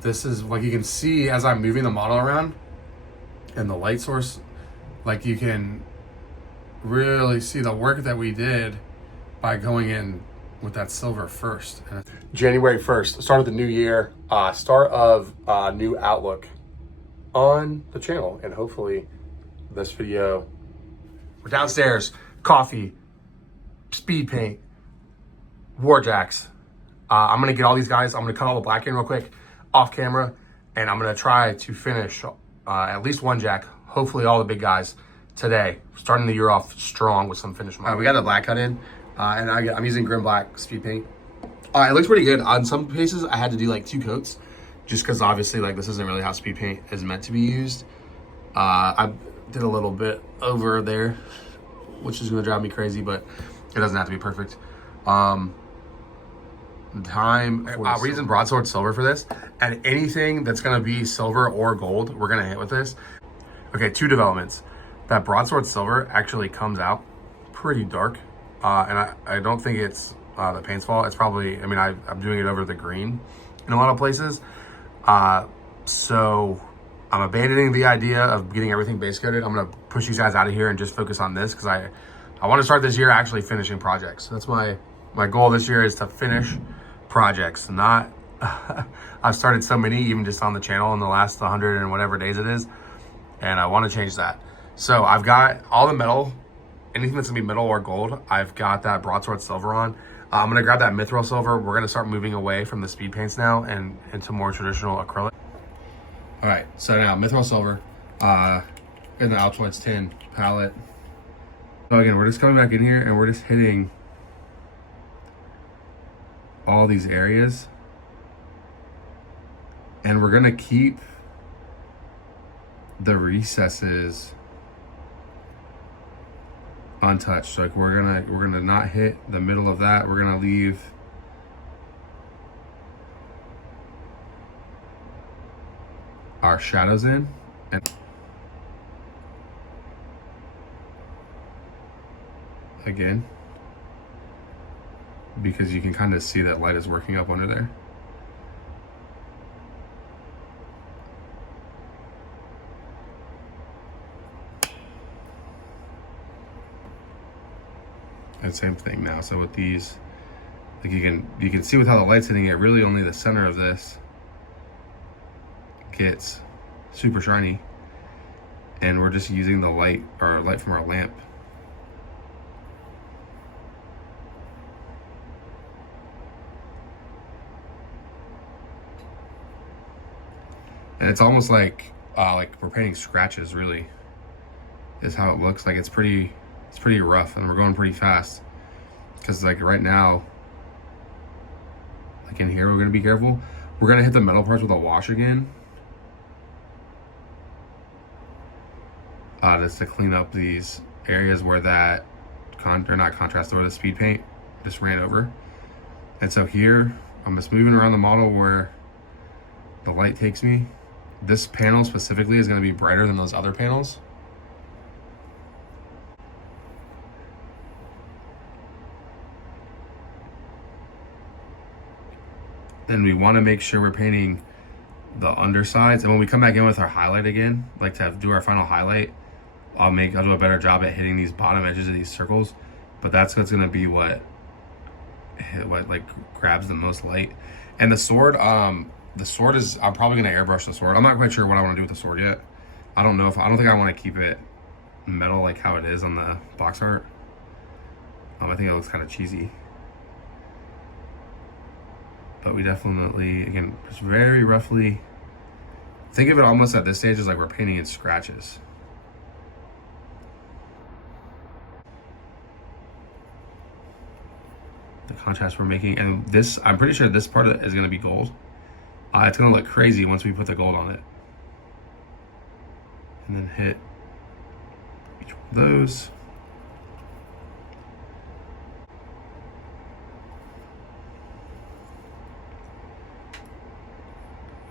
this is like, you can see as I'm moving the model around and the light source, like you can really see the work that we did by going in with that silver first. January 1st, start of the new year, start of new outlook on the channel. And hopefully this video, we're downstairs, coffee, speed paint, Warjacks. I'm gonna get all these guys, I'm gonna cut all the black in real quick off camera, and I'm gonna try to finish at least one jack, hopefully all the big guys today, starting the year off strong with some finish. All right, we got the black cut in, and I'm using Grim Black speed paint. It looks pretty good. On some cases, I had to do like 2 coats, just because obviously like this isn't really how speed paint is meant to be used. I did a little bit over there, which is gonna drive me crazy, but it doesn't have to be perfect. We're using broadsword silver for this, and anything that's gonna be silver or gold, we're gonna hit with this. Okay, 2 developments. That broadsword silver actually comes out pretty dark, and I don't think it's the paint's fault. It's probably, I mean, I'm doing it over the green in a lot of places. So I'm abandoning the idea of getting everything base coated. I'm gonna push these guys out of here and just focus on this, because I want to start this year actually finishing projects. So that's my goal this year, is to finish projects. Not I've started so many, even just on the channel in the last 100 and whatever days it is, and I want to change that. So I've got all the metal, anything that's gonna be metal or gold, I've got that broadsword silver on. I'm gonna grab that mithril silver. We're gonna start moving away from the speed paints now and into more traditional acrylic. All right, so now mithril silver in the Altoids tin palette. So again, we're just coming back in here and we're just hitting all these areas, and we're gonna keep the recesses untouched. Like we're gonna not hit the middle of that. We're gonna leave our shadows in, and again, because you can kind of see that light is working up under there. And same thing now. So with these, like you can see with how the light's hitting it, really only the center of this gets super shiny, and we're just using the light from our lamp. And it's almost like we're painting scratches, really, is how it looks. Like it's pretty rough, and we're going pretty fast, because like right now, like in here, we're gonna be careful. We're gonna hit the metal parts with a wash again, just to clean up these areas where that where the speed paint just ran over. And so here, I'm just moving around the model where the light takes me. This panel specifically is gonna be brighter than those other panels. And we want to make sure we're painting the undersides. And when we come back in with our highlight again, like to do our final highlight, I'll do a better job at hitting these bottom edges of these circles. But that's what's gonna be what like grabs the most light. And the sword is, I'm probably gonna airbrush the sword. I'm not quite sure what I want to do with the sword yet. I don't think I want to keep it metal like how it is on the box art. I think it looks kind of cheesy. But we definitely, again, just very roughly, think of it almost at this stage as like we're painting in scratches. The contrast we're making, and this, I'm pretty sure this part is gonna be gold. It's gonna look crazy once we put the gold on it. And then hit each one of those.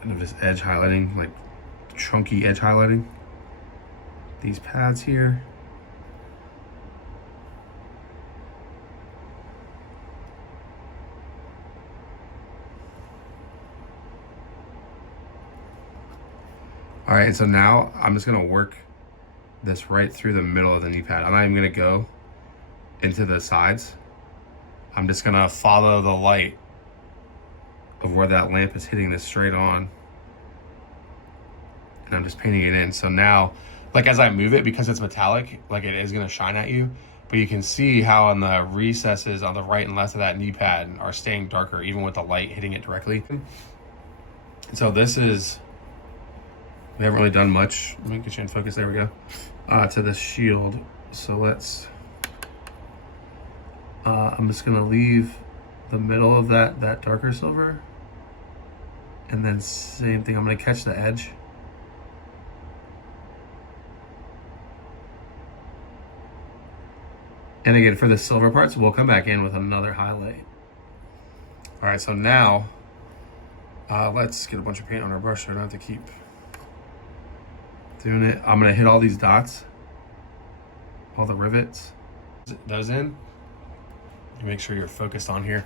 Of just edge highlighting, like chunky edge highlighting. These pads here. All right, and so now I'm just gonna work this right through the middle of the knee pad. I'm not even gonna go into the sides. I'm just gonna follow the light of where that lamp is hitting this straight on. And I'm just painting it in. So now, like as I move it, because it's metallic, like it is gonna shine at you, but you can see how on the recesses on the right and left of that knee pad are staying darker, even with the light hitting it directly. So this is, we haven't really done much. Let me get you in focus, there we go. To this shield. So let's, I'm just gonna leave the middle of that darker silver. And then same thing, I'm gonna catch the edge. And again, for the silver parts, we'll come back in with another highlight. All right, so now, let's get a bunch of paint on our brush so I don't have to keep doing it. I'm gonna hit all these dots, all the rivets, those in. Make sure you're focused on here.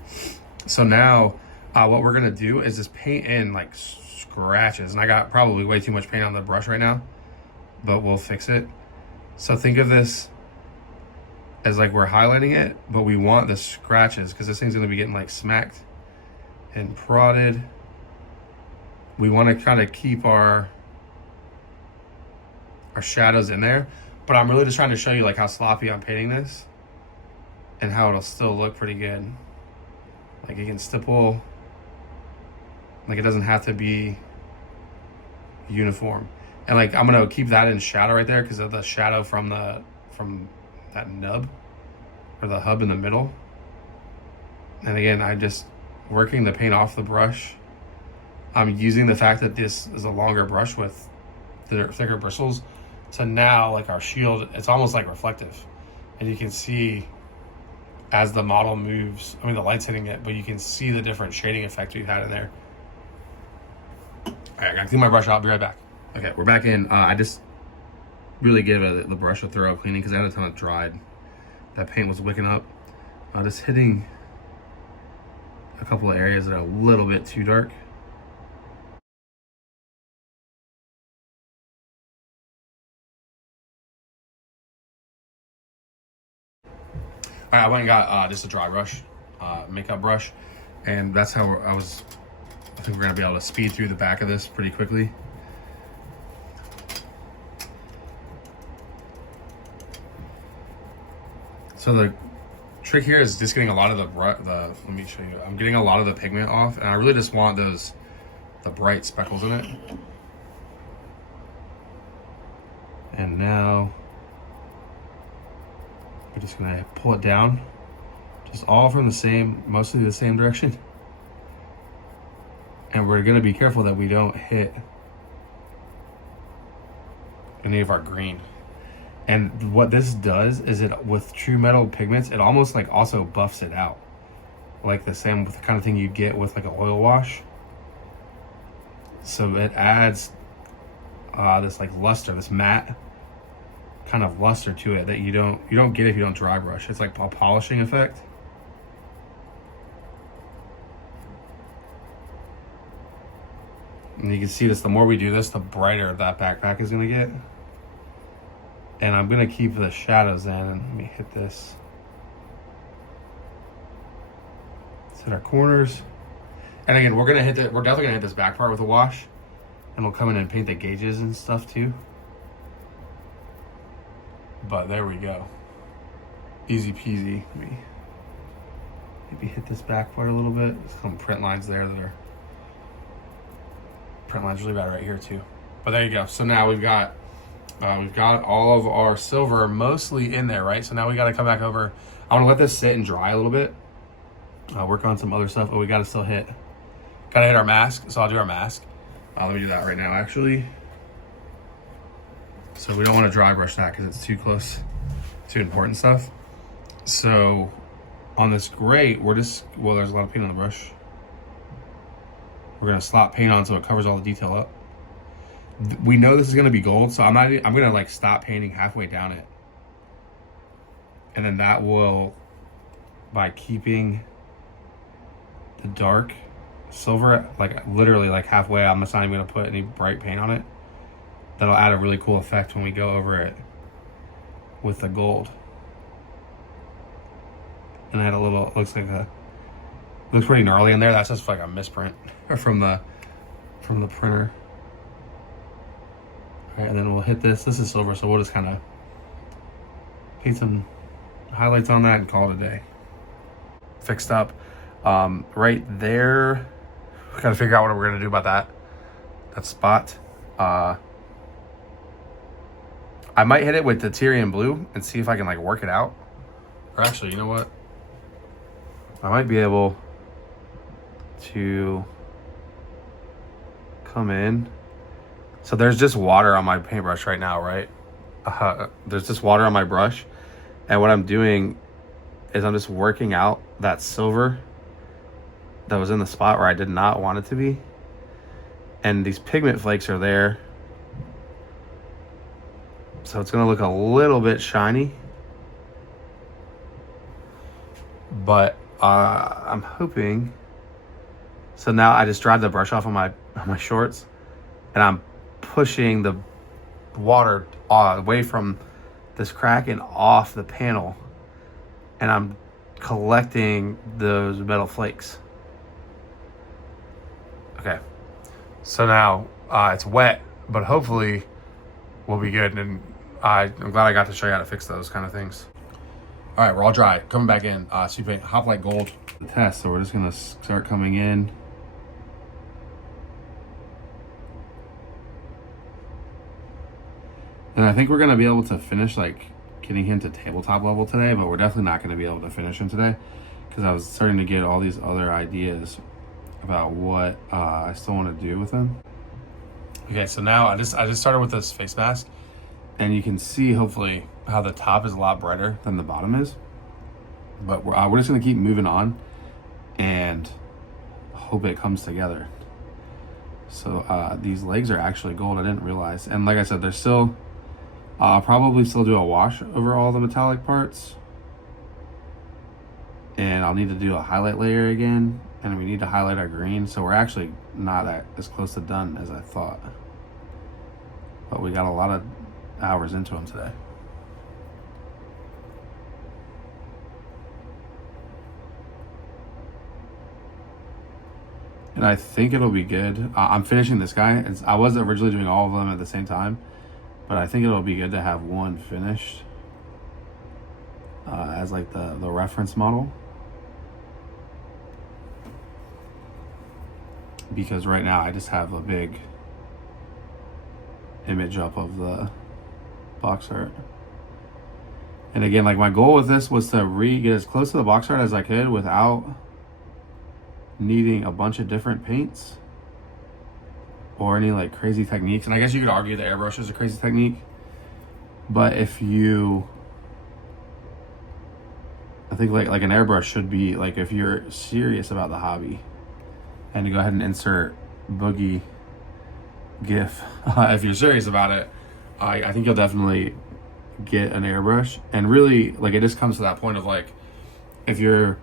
So now, what we're gonna do is just paint in like scratches. And I got probably way too much paint on the brush right now, but we'll fix it. So think of this as like we're highlighting it, but we want the scratches because this thing's gonna be getting like smacked and prodded. We wanna kind of keep our shadows in there, but I'm really just trying to show you like how sloppy I'm painting this and how it'll still look pretty good. Like you can stipple, like it doesn't have to be uniform. And like I'm gonna keep that in shadow right there because of the shadow from that nub or the hub in the middle. And again, I'm just working the paint off the brush. I'm using the fact that this is a longer brush with thicker bristles. So now like our shield, it's almost like reflective. And you can see as the model moves, I mean the light's hitting it, but you can see the different shading effect we've had in there. All right, I gotta clean my brush out, I'll be right back. Okay, we're back in. I just really gave the brush a thorough cleaning because I had a ton of dried. That paint was wicking up. Just hitting a couple of areas that are a little bit too dark. All right, I went and got just a dry brush, makeup brush, and that's how I think we're gonna be able to speed through the back of this pretty quickly. So the trick here is just getting a lot of let me show you. I'm getting a lot of the pigment off, and I really just want the bright speckles in it. And now we're just gonna pull it down, just all from mostly the same direction. And we're gonna be careful that we don't hit any of our green. And what this does is with true metal pigments, it almost like also buffs it out. Like the same with the kind of thing you get with like an oil wash. So it adds this like luster, this matte kind of luster to it that you don't get if you don't dry brush. It's like a polishing effect. And you can see this, the more we do this, the brighter that backpack is gonna get. And I'm gonna keep the shadows in, and let me hit this. Let's hit our corners. And again, we're definitely gonna hit this back part with a wash, and we'll come in and paint the gauges and stuff too. But there we go. Easy peasy. Let me maybe hit this back part a little bit. There's some print lines there that are, print lines really bad right here too. But there you go. So now we've got all of our silver mostly in there, right? So now we got to come back over. I want to let this sit and dry a little bit. Work on some other stuff, but we got to still hit our mask. So I'll do our mask. Let me do that right now, actually. So we don't want to dry brush that because it's too close to important stuff. So on this grate, there's a lot of paint on the brush. We're gonna slap paint on so it covers all the detail up. We know this is gonna be gold, so I'm gonna like stop painting halfway down it. And then that will, by keeping the dark silver like literally like halfway, I'm just not even gonna put any bright paint on it. that'll add a really cool effect when we go over it with the gold. And I had a little, looks pretty gnarly in there. That's just like a misprint from the printer. All right, and then we'll hit this. This is silver, so we'll just kind of paint some highlights on that and call it a day. Fixed up right there. We gotta figure out what we're gonna do about that spot. I might hit it with the Tyrian blue and see if I can like work it out. Or actually, you know what? I might be able to come in. So there's just water on my paintbrush right now, right? There's just water on my brush. And what I'm doing is I'm just working out that silver that was in the spot where I did not want it to be. And these pigment flakes are there. So it's gonna look a little bit shiny. But I'm hoping. So now I just dried the brush off on my shorts, and I'm pushing the water away from this crack and off the panel, and I'm collecting those metal flakes. Okay, so now it's wet, but hopefully we'll be good, and I'm glad I got to show you how to fix those kind of things. All right, we're all dry. Coming back in. So you paint Hoplite Gold the test. So we're just gonna start coming in. And I think we're gonna be able to finish like getting him to tabletop level today, but we're definitely not gonna be able to finish him today because I was starting to get all these other ideas about what I still want to do with him. Okay, so now I just started with this face mask, and you can see hopefully how the top is a lot brighter than the bottom is. But we're just gonna keep moving on and hope it comes together. So these legs are actually gold. I didn't realize. And like I said, they're still, I'll probably still do a wash over all the metallic parts. And I'll need to do a highlight layer again. And we need to highlight our green. So we're actually not as close to done as I thought. But we got a lot of hours into them today. And I think it'll be good. I'm finishing this guy. I was originally doing all of them at the same time, but I think it'll be good to have one finished as like the reference model. Because right now I just have a big image up of the box art. And again, like my goal with this was to get as close to the box art as I could without needing a bunch of different paints or any like crazy techniques. And I guess you could argue the airbrush is a crazy technique, but I think like an airbrush should be like, if you're serious about the hobby, and to go ahead and insert Boogie GIF if you're serious about it, I think you'll definitely get an airbrush. And really, like, it just comes to that point of like, if you're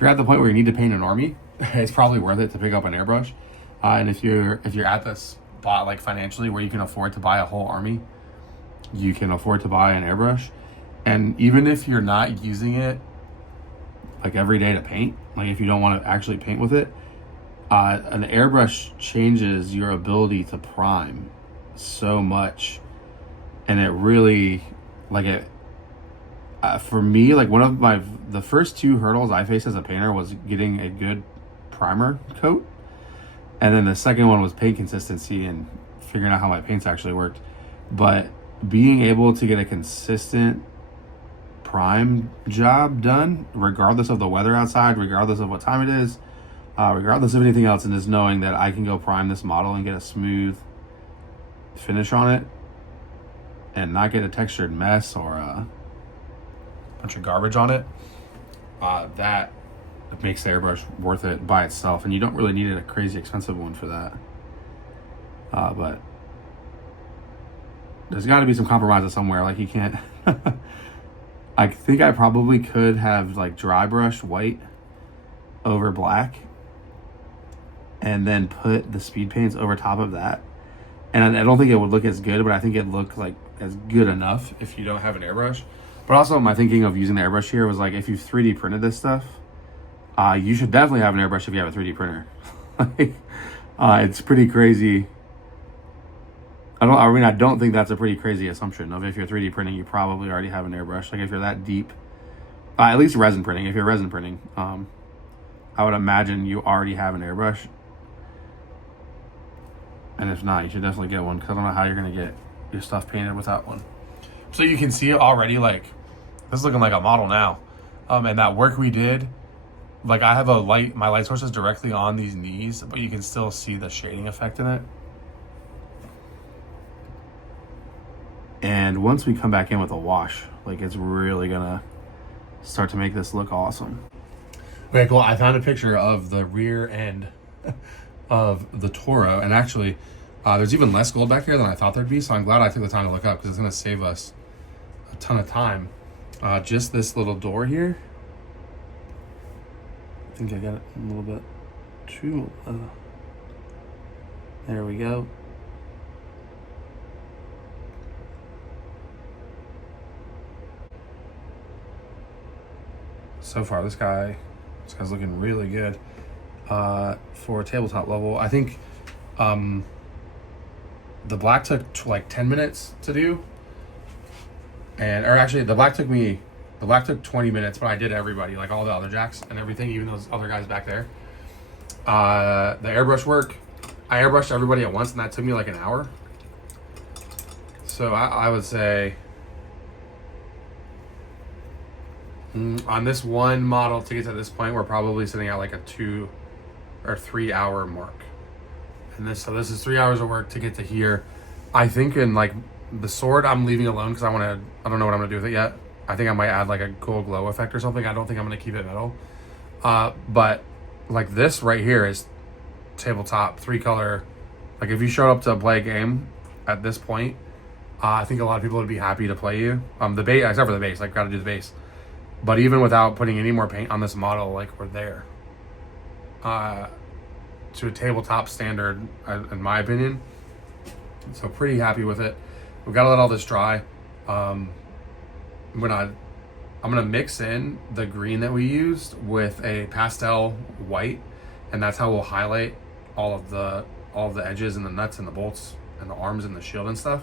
at the point where you need to paint an army, it's probably worth it to pick up an airbrush. And if you're at this spot like financially where you can afford to buy a whole army, you can afford to buy an airbrush. And even if you're not using it like every day to paint, like if you don't want to actually paint with it, an airbrush changes your ability to prime so much. And it really, like it, for me, like one of the first two hurdles I faced as a painter was getting a good primer coat. And then the second one was paint consistency and figuring out how my paints actually worked. But being able to get a consistent prime job done, regardless of the weather outside, regardless of what time it is, regardless of anything else, and just knowing that I can go prime this model and get a smooth finish on it and not get a textured mess or a bunch of garbage on it, that makes the airbrush worth it by itself. And you don't really need a crazy expensive one for that. But there's got to be some compromises somewhere. Like you can't I think I probably could have like dry brushed white over black and then put the speed paints over top of that And I don't think it would look as good, but I think it looked like as good enough if you don't have an airbrush. But also my thinking of using the airbrush here was like, if you 3D printed this stuff, you should definitely have an airbrush if you have a 3D printer. It's pretty crazy. I don't think that's a pretty crazy assumption of if you're 3D printing, you probably already have an airbrush. Like if you're that deep, at least resin printing. If you're resin printing, I would imagine you already have an airbrush. And if not, you should definitely get one, because I don't know how you're going to get your stuff painted without one. So you can see it already, like, this is looking like a model now. And that work we did, like I have my light source is directly on these knees, but you can still see the shading effect in it. And once we come back in with a wash, like it's really going to start to make this look awesome. Okay, cool. I found a picture of the rear end of the Toro, and actually there's even less gold back here than I thought there'd be, so I'm glad I took the time to look up, because it's going to save us a ton of time. Just this little door here, I think I got it a little bit too there we go. So far this guy's looking really good for a tabletop level. I think the black took like 10 minutes to do, or actually the black took 20 minutes, but I did everybody, like all the other jacks and everything, even those other guys back there. The airbrush work, I airbrushed everybody at once, and that took me like an hour. So I would say on this one model to get to this point, we're probably sitting at like a 2 or 3 hour mark. And this is 3 hours of work to get to here. I think in like the sword, I'm leaving alone because I don't know what I'm gonna do with it yet. I think I might add like a gold glow effect or something. I don't think I'm gonna keep it metal. But like this right here is tabletop 3-color. Like if you showed up to play a game at this point, I think a lot of people would be happy to play you. The base, except for the base, like gotta do the base. But even without putting any more paint on this model, like we're there. To a tabletop standard, in my opinion. So pretty happy with it. We've got to let all this dry. I'm gonna mix in the green that we used with a pastel white, and that's how we'll highlight all of the edges and the nuts and the bolts and the arms and the shield and stuff.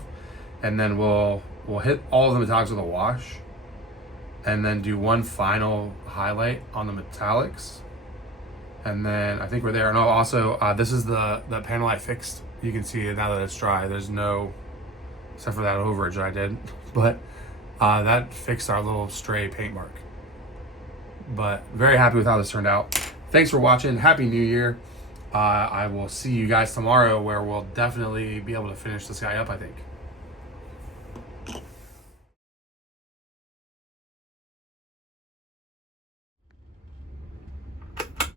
And then we'll hit all of the metallics with a wash, and then do one final highlight on the metallics. And then I think we're there. And also, this is the panel I fixed. You can see it now that it's dry. There's no, except for that overage I did, but that fixed our little stray paint mark. But very happy with how this turned out. Thanks for watching. Happy New Year. I will see you guys tomorrow, where we'll definitely be able to finish this guy up, I think.